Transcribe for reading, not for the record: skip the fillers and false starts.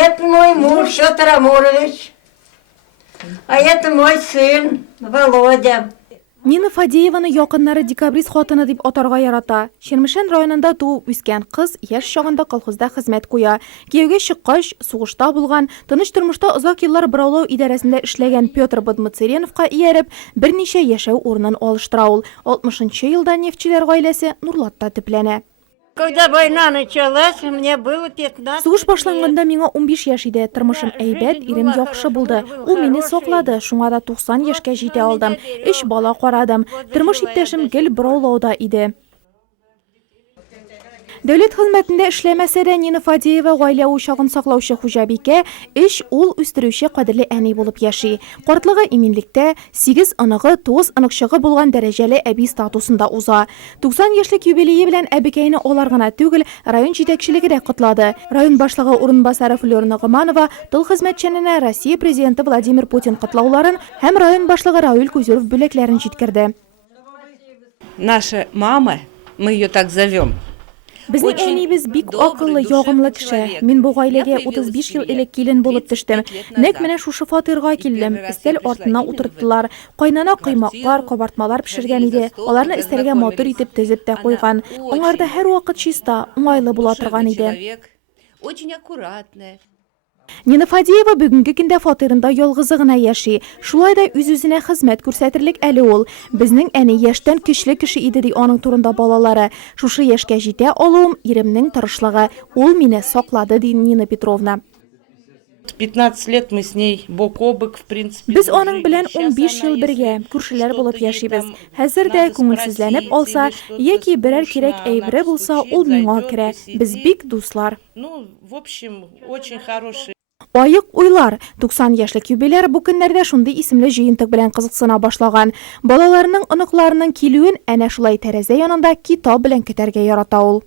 Это мой муж Петр Амурович. А это мой сын Володя. Нина Фадееваны якыннары декабрист хатыны дип атарга ярата. Шермешен районында туып үскән кыз яшь чагында колхозда хезмәт куя. Кияүгә чыккач, сугышта булган, тыныч тормышта озак еллар бораулау идарәсендә эшләгән Петр Бадмыцереновка ияреп, берничә яшәү урынын алыштыра ул. 60-нчы елда нефтчеләр гаиләсе Нурлатта төпләнә. Когда война началась, мне было 15 Сугыш башланганда миңа 15 яшь иде. Тормышым әйбәт, ирем яхшы булды. Ул мине саклады. Шуңа да 90 яшькә җитә алдым. 3 бала карадым. Тормыш иптәшем гел бораулауда иде. Дәүләт хезмәтендә эшләмәсә дә Нина Фадеева гаилә учагын саклаучы хуҗабикә, эш ул үстерүче кадерле әни булып яши. Картлыгы иминлектә 8 оныгы, 9 оныкчыгы булган дәрәҗәле әби статусында уза. 90 яшьлек юбилее белән әбекәйне алар гына түгел, район җитәкчелеге дә котлады. Район башлыгы урынбасары Флора Ногманова тыл хезмәтчәненә Россия президенты Владимир Путин котлауларын һәм район башлыгы Рауль Кузеров бүләкләрен җиткерде. Наша мама, мы ее так зовем. Безнең әнибез бик акыллы, ягымлы кеше. Мин бу гаиләгә 35 ел элек килен булып төштем. Нәкъ менә шушы фатирга килдем. Өстәл артына утырттылар. Кайнана каймаклар, кабартмалар пешергән иде. Аларны өстәлгә матур итеп тезеп тә куйган. Аңарда һәр вакыт чиста, уңайлы була торган иде. Очень аккуратная. Нина Фадеева бүгенге көндә фатирында ялгызы гына яши. Шулай да үз-үзенә хезмәт күрсәтерлек әле ул. Безнең әни яшьтән көчле кеше иде ди аның турында балалары. Шушы яшькә җитә алуым иремнең тырышлыгы. Ул мине саклады ди Нина Петровна. 15 лет мы с ней бок о бок, в принципе. Без аның белән 15 ел бергә күршеләр булып яшибез. Хәзер дә күңелсезләнеп алса, яки берәр кирәк әйбере булса, ул миңа керә. Без бик дуслар. Ну, в общем, очень хороший. Айык уйлар. 90 яшьлек юбилер бу көннәрдә шундый исемле җыентык белән кызыксына башлаган. Балаларының, оныкларының килүен әнә шулай тәрәзә янында китап белән көтәргә ярата ул.